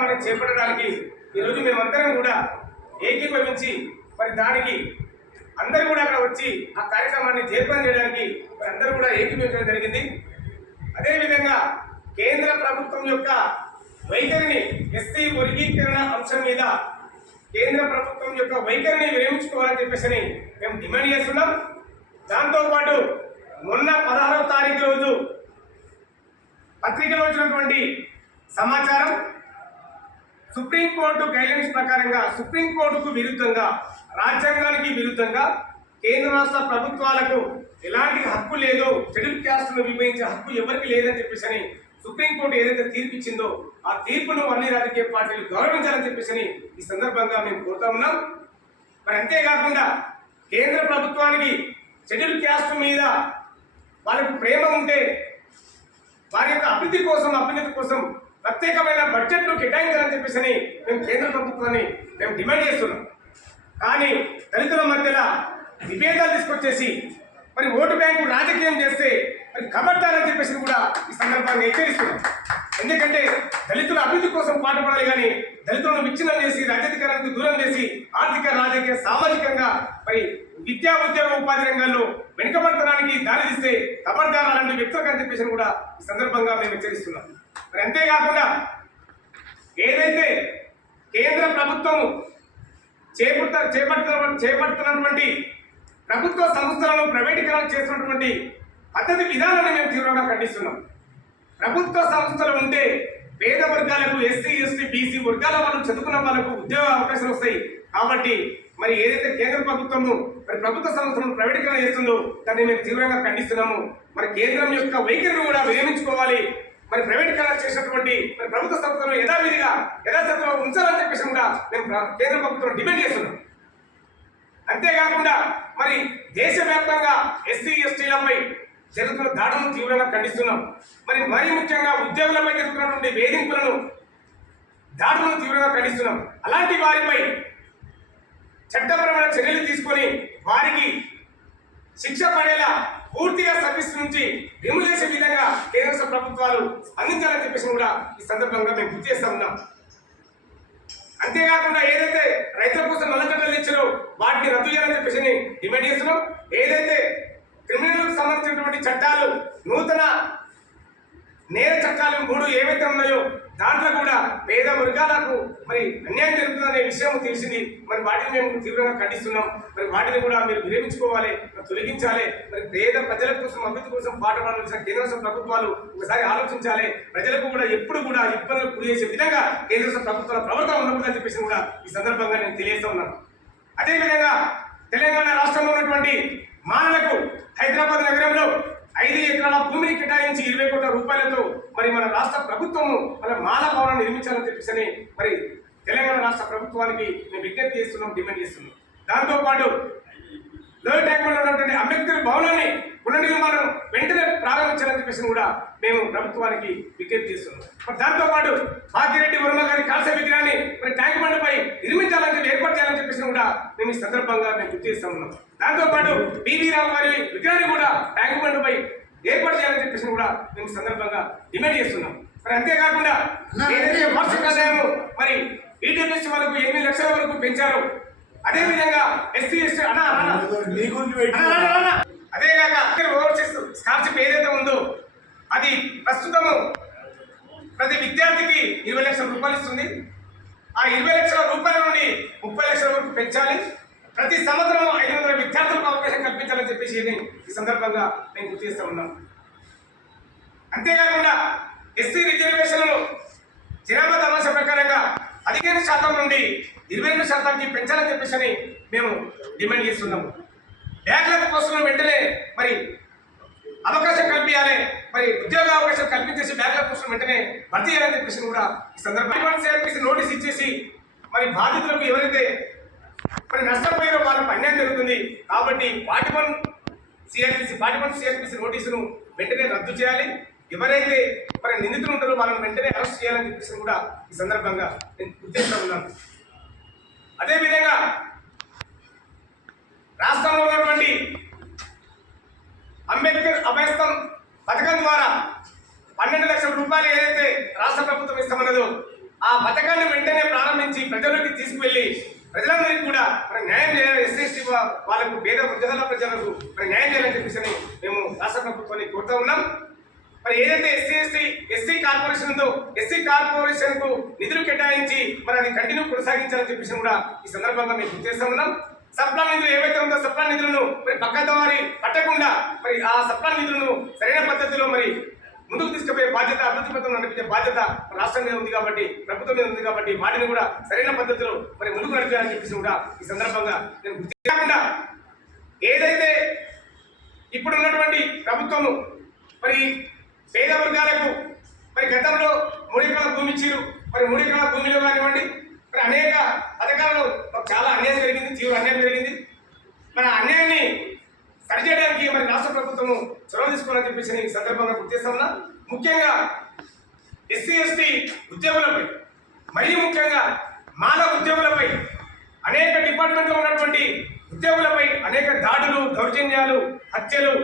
కార్యక్రమాన్ని చేపట్టడానికి ఈరోజు మేమందరం కూడా ఏకీభవించి మరి దానికి అందరూ కూడా అక్కడ వచ్చి ఆ కార్యక్రమాన్ని జయప్రదం చేయడానికి అందరూ కూడా ఏకీభవించడం జరిగింది. అదేవిధంగా కేంద్ర ప్రభుత్వం యొక్క వైఖరిని ఎస్సీ వర్గీకరణ అంశం మీద కేంద్ర ప్రభుత్వం యొక్క వైఖరిని విరమించుకోవాలని చెప్పేసి మేము డిమాండ్ చేస్తున్నాం. దాంతోపాటు మొన్న 16వ తారీఖు రోజు పత్రికలో వచ్చినటువంటి సమాచారం సుప్రీంకోర్టు గైడ్లైన్స్ ప్రకారంగా సుప్రీంకోర్టుకు విరుద్ధంగా రాజ్యాంగానికి విరుద్ధంగా కేంద్ర రాష్ట్ర ప్రభుత్వాలకు ఎలాంటి హక్కు లేదో షెడ్యూల్ క్యాస్ట్ను విభజించే హక్కు ఎవరికి లేదని చెప్పేసి సుప్రీంకోర్టు ఏదైతే తీర్పు ఇచ్చిందో ఆ తీర్పును అన్ని రాజకీయ పార్టీలు గౌరవించాలని చెప్పేసి ఈ సందర్భంగా మేము కోరుతా ఉన్నాం. మరి అంతేకాకుండా కేంద్ర ప్రభుత్వానికి షెడ్యూల్ క్యాస్ట్ మీద వాళ్ళకు ప్రేమ ఉంటే వారి యొక్క అభ్యున్నతి కోసం ప్రత్యేకమైన బడ్జెట్ను కేటాయించాలని చెప్పేసి మేము కేంద్ర ప్రభుత్వాన్ని మేము డిమాండ్ చేస్తున్నాం. కానీ దళితుల మధ్యలో విభేదాలు తీసుకొచ్చేసి మరి ఓటు బ్యాంకు రాజకీయం చేస్తే మరి కబడ్డాలని చెప్పేసి కూడా ఈ సందర్భంగా హెచ్చరిస్తున్నాం. ఎందుకంటే దళితుల అభివృద్ధి కోసం పాటుపడాలి కానీ దళితులను విచ్ఛిన్నం చేసి రాజకీయానికి దూరం చేసి ఆర్థిక రాజకీయ సామాజికంగా మరి విద్యా ఉద్యోగ ఉపాధి రంగాల్లో వెనుకబడతనానికి దారితీస్తే కబడ్దారు అలాంటి వ్యక్తులకు చెప్పేసి కూడా ఈ సందర్భంగా మేము హెచ్చరిస్తున్నాం. మరి అంతేకాకుండా ఏదైతే కేంద్ర ప్రభుత్వం చేపడుతున్నటువంటి ప్రభుత్వ సంస్థలను ప్రైవేటీకరణ చేస్తున్నటువంటి పద్ధతి విధానాన్ని మేము తీవ్రంగా ఖండిస్తున్నాం. ప్రభుత్వ సంస్థలు ఉంటే పేద వర్గాలకు ఎస్సీ ఎస్టీ బీసీ వర్గాల వాళ్ళు చదువుకున్న వాళ్ళకు ఉద్యోగ అవకాశాలు వస్తాయి. కాబట్టి మరి ఏదైతే కేంద్ర ప్రభుత్వము మరి ప్రభుత్వ సంస్థలను ప్రైవేటీకరణ చేస్తుందో దాన్ని మేము తీవ్రంగా ఖండిస్తున్నాము. మరి కేంద్రం యొక్క వైఖరిని కూడా విరమించుకోవాలి. మరి ప్రైవేటీకరణ చేసినటువంటి మరి ప్రభుత్వ సంస్థలను యథాస్థితిలో ఉంచాలని చెప్పేసి కూడా మేము కేంద్ర ప్రభుత్వం డిమాండ్ చేస్తున్నాం. అంతేకాకుండా మరి దేశవ్యాప్తంగా ఎస్సీ ఎస్టీలపై జరుగుతున్న దాడులను తీవ్రంగా ఖండిస్తున్నాం. మరీ ముఖ్యంగా ఉద్యోగులపై జరుగుతున్నటువంటి వేధింపులను దాడులను తీవ్రంగా ఖండిస్తున్నాం. అలాంటి వారిపై చట్టపరమైన చర్యలు తీసుకొని వారికి శిక్ష పడేలా పూర్తిగా సర్వీస్ నుంచి రిమూవ్ చేసే విధంగా కేంద్ర ప్రభుత్వాలు స్పందించాలని చెప్పేసి కూడా ఈ సందర్భంగా మేము గుర్తు చేస్తా ఉన్నాం. అంతేకాకుండా ఏదైతే రైతుల కోసం నల్ల చట్టాలు ఇచ్చారో వాటిని రద్దు చేయాలని చెప్పేసి డిమాండ్ చేస్తున్నాం. ఏదైతే క్రిమినల్కు సంబంధించినటువంటి చట్టాలు నూతన నేర చట్టాలు 3 ఏవైతే ఉన్నాయో దాంట్లో కూడా పేద వర్గాలకు మరి అన్యాయం జరుగుతుందనే విషయం తెలిసింది. మరి వాటిని మేము తీవ్రంగా ఖండిస్తున్నాం. మరి వాటిని కూడా మీరు విరమించుకోవాలి, తొలగించాలి. మరి పేద ప్రజల కోసం అభివృద్ధి కోసం పాటుపడాల్సిన కేంద్ర రాష్ట్ర ప్రభుత్వాలు ఒకసారి ఆలోచించాలి. ప్రజలకు కూడా ఎప్పుడు కూడా ఇబ్బందులు గురి చేసే విధంగా కేంద్ర రాష్ట్ర ప్రభుత్వాల ప్రవర్తన ఉండకూడదని చెప్పేసి కూడా ఈ సందర్భంగా నేను తెలియజేస్తా ఉన్నాను. అదేవిధంగా తెలంగాణ రాష్ట్రంలో ఉన్నటువంటి మానలకు హైదరాబాద్ నగరంలో 5 ఎకరాల భూమిని కేటాయించి 20 కోట్ల రూపాయలతో మరి మన రాష్ట్ర ప్రభుత్వము మన మాల భవనాన్ని నిర్మించాలని చెప్పేసి మరి తెలంగాణ రాష్ట్ర ప్రభుత్వానికి మేము విజ్ఞప్తి చేస్తున్నాం, డిమాండ్ చేస్తున్నాం. దాంతోపాటు లోయర్ ట్యాంక్లో ఉన్నటువంటి అంబేద్కర్ భవనాన్ని పునర్నిర్మాణం వెంటనే ప్రారంభించాలని చెప్పేసి కూడా మేము ప్రభుత్వానికి విజ్ఞప్తి చేస్తున్నాం. మరి దాంతోపాటు భాగ్యరెడ్డి వర్మ గారి కాల్సే విగ్రహాన్ని మరి ట్యాంక్ బండ్పై నిర్మించాలని చెప్పి ఏర్పాటు చేయాలని చెప్పేసి కూడా మేము ఈ సందర్భంగా మేము గుర్తు చేస్తా ఉన్నాం. దాంతోపాటు పివి రావు గారి విగ్రహాన్ని కూడా ట్యాంక్ బండ్పై ఏర్పాటు చేయాలని చెప్పేసి కూడా మేము ఈ సందర్భంగా డిమాండ్ చేస్తున్నాం. మరి అంతేకాకుండా ఏదైతే వార్షిక ఆదాయం మరి ఈటీఎస్ వాళ్ళకు 8 లక్షల వరకు పెంచారు. అదేవిధంగా ఎస్సీ ఎస్టీ అదేగాక ఓవర్సీస్ స్కాలర్షిప్ ఏదైతే ఉందో అది ప్రస్తుతము ప్రతి విద్యార్థికి 20 లక్షల రూపాయలు ఇస్తుంది. ఆ 20 లక్షల రూపాయల నుండి 30 లక్షల వరకు పెంచాలి. ప్రతి సంవత్సరం 500 విద్యార్థులకు అవకాశం కల్పించాలని చెప్పేసి ఈ సందర్భంగా నేను గుర్తు చేస్తూ ఉన్నాను. అంతేకాకుండా ఎస్సీ రిజర్వేషన్లు జనాభా తమాషా ప్రకారంగా 15% నుండి 22% పెంచాలని చెప్పేసి మేము డిమాండ్ చేస్తున్నాము. బ్యాక్లాగ్ పోస్టులను వెంటనే మరి అవకాశం కల్పించాలి. మరి ఉద్యోగ అవకాశం కల్పించేసి బ్యాక్లాగ్ పోస్టులను వెంటనే భర్తీ చేయాలని చెప్పేసి కూడా ఈ సందర్భంగా నోటీస్ ఇచ్చేసి మరి బాధితులకు ఎవరైతే మరి నష్టపోయిన వాళ్ళకి అన్యాయం జరుగుతుంది. కాబట్టి 41 సిఆర్పిసి నోటీసును వెంటనే రద్దు చేయాలి. ఎవరైతే మరి నిందితులు ఉంటారో వాళ్ళని వెంటనే అరెస్ట్ చేయాలని చెప్పేసి కూడా ఈ సందర్భంగా నేను గుర్తిస్తూ ఉన్నాను. అదేవిధంగా రాష్ట్రంలో ఉన్నటువంటి అంబేద్కర్ అభయస్థం పథకం ద్వారా 12 లక్షల రూపాయలు ఏదైతే రాష్ట్ర ప్రభుత్వం ఇస్తామన్నదో ఆ పథకాన్ని వెంటనే ప్రారంభించి ప్రజల్లోకి తీసుకువెళ్ళి ప్రజలందరికీ కూడా మరి న్యాయం చేయాలి. ఎస్సీ ఎస్టీ వాళ్ళకు పేద వృద్ధుల ప్రజలకు మరి న్యాయం చేయాలని చెప్పేసి మేము రాష్ట్ర ప్రభుత్వాన్ని కోరుతా ఉన్నాం. మరి ఏదైతే ఎస్సీ కార్పొరేషన్ ఉందో ఎస్సీ కార్పొరేషన్ కు నిధులు కేటాయించి మరి అది కంటిన్యూ కొనసాగించాలని చెప్పేసి కూడా ఈ సందర్భంగా మేము గుర్తు చేస్తా ఉన్నాం. సప్లా నిధులు ఏవైతే ఉందో సప్లా నిధులను మరి పక్కదారి పట్టకుండా మరి ఆ సప్లా నిధులను సరైన పద్ధతిలో మరి ముందుకు తీసుకుపోయే బాధ్యత, అభివృద్ధి పథకం నడిపించే బాధ్యత రాష్ట్రం మీద ఉంది కాబట్టి, ప్రభుత్వం మీద ఉంది కాబట్టి వాటిని కూడా సరైన పద్ధతిలో మరి ముందుకు నడిపాలని చెప్పేసి కూడా ఈ సందర్భంగా నేను గుర్తు చేయకుండా ఏదైతే ఇప్పుడు ఉన్నటువంటి ప్రభుత్వము మరి పేద వర్గాలకు మరి గతంలో 3 ఎకరాల భూమి ఇచ్చారు. మరి 3 ఎకరాల భూమిలో కానివ్వండి మరి అనేక పథకాలలో చాలా అన్యాయం జరిగింది, తీవ్ర అన్యాయం జరిగింది. మరి ఆ అన్యాయాన్ని సరిచేయడానికి మరి రాష్ట్ర ప్రభుత్వము చొరవ తీసుకోవాలని చెప్పేసి ఈ సందర్భంగా గుర్తు చేస్తా ఉన్నా. ముఖ్యంగా ఎస్సీ ఎస్టీ ఉద్యోగులపై, మరీ ముఖ్యంగా మాల ఉద్యోగులపై, అనేక డిపార్ట్మెంట్లో ఉన్నటువంటి ఉద్యోగులపై అనేక దాడులు, దౌర్జన్యాలు, హత్యలు